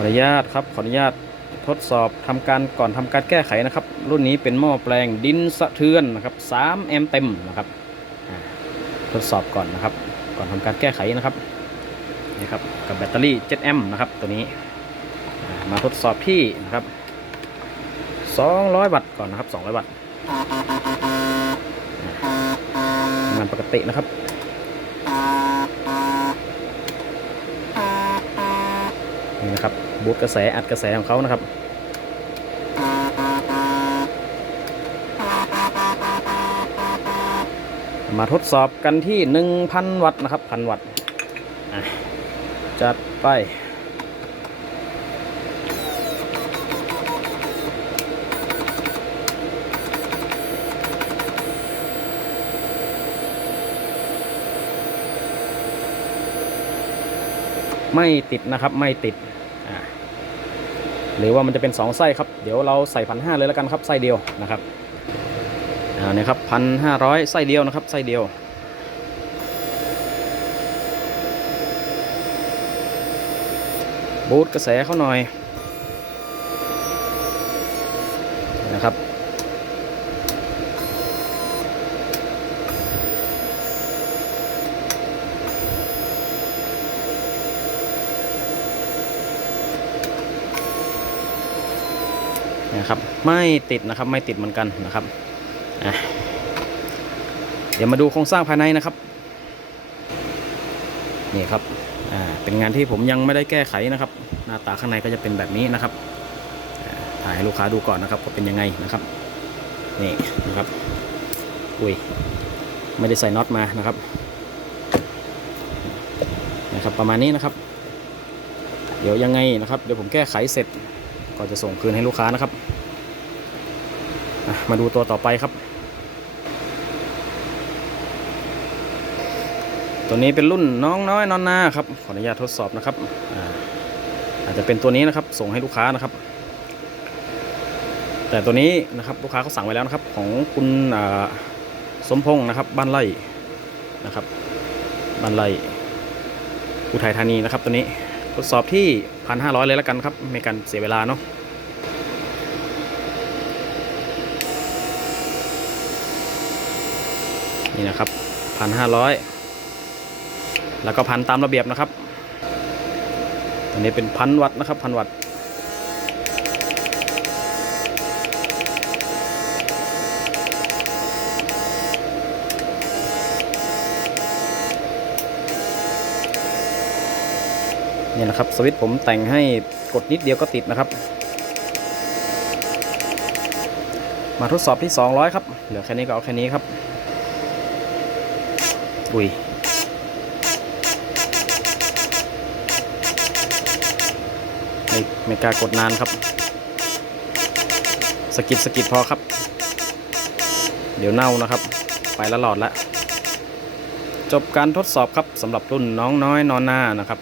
ออนุญาตครับขออนุญาตทดสอบทำการก่อนทำการแก้ไขนะครับ รุ่นนี้เป็นหม้อแปลงดินสะเทือนนะครับ3แอมป์เต็มนะครับทดสอบก่อนนะครับ ก่อนทำการแก้ไขนะครับนี่ครับกับแบตเตอรี่7แอมป์นะครับตัวนี้มาทดสอบที่นะครับ 200 วัตต์ก่อนนะครับ 200 วัตต์งานปกตินะครับ นี่นะครั บูตกระแสอัดกระแสของเขานะครับมาทดสอบกันที่ 1,000 วัตต์นะครับพันวัตต์จัดไปไม่ติดนะครับไม่ติด หรือว่ามันจะเป็นสองไส้ครับ เดี๋ยวเราใส่พันห้าเลยแล้วกันครับไส้เดียวนะครับอ่าเนี่ยครับพันห้าร้อยไส้เดียวนะครับไส้เดียวบูตกระแสเขาหน่อยนะครับ นะครับไม่ติดนะครับไม่ติดเหมือนกันนะครับเดี๋ยวมาดูโครงสร้างภายในนะครับนี่ครับอ่าเป็นงานที่ผมยังไม่ได้แก้ไขนะครับ หน้าตาข้างในก็จะเป็นแบบนี้นะครับถ่ายให้ลูกค้าดูก่อนนะครับว่าเป็นยังไงนะครับนี่นะครับอุ้ยไม่ได้ใส่น็อตมานะครับนะครับประมาณนี้นะครับ เดี๋ยวยังไงนะครับ เดี๋ยวผมแก้ไขเสร็จ ก็จะส่งคืนให้ลูกค้านะครับมาดูตัวต่อไปครับ ตัวนี้เป็นรุ่นน้องน้อยนอนนาครับขออนุญาตทดสอบนะครับอาจจะเป็นตัวนี้นะครับส่งให้ลูกค้านะครับ แต่ตัวนี้นะครับลูกค้าเขาสั่งไว้แล้วนะครับ ของคุณสมพงษ์นะครับ บ้านไร่นะครับบ้านไร่อุทัยธานีนะครับตัวนี้ทดสอบที่ 1,500 เลยแล้วกันครับ ไม่กันเสียเวลาเนาะนี่นะครับ 1,500 แล้วก็พันตามระเบียบนะครับ อันนี้เป็นพันวัตต์นะครับพันวัตต์ นี่นะครับสวิตผมแต่งให้กดนิดเดียวก็ติดนะครับ มาทดสอบที่ 200 ครับ เหลือแค่นี้ก็เอาแค่นี้ครับ อุ้ยไม่ไม่กล้ากดนานครับ สกิดสกิดพอครับ เดี๋ยวเน่านะครับ ไปละหลอดละจบการทดสอบครับสำหรับรุ่นน้องน้อยนอนหน้านะครับ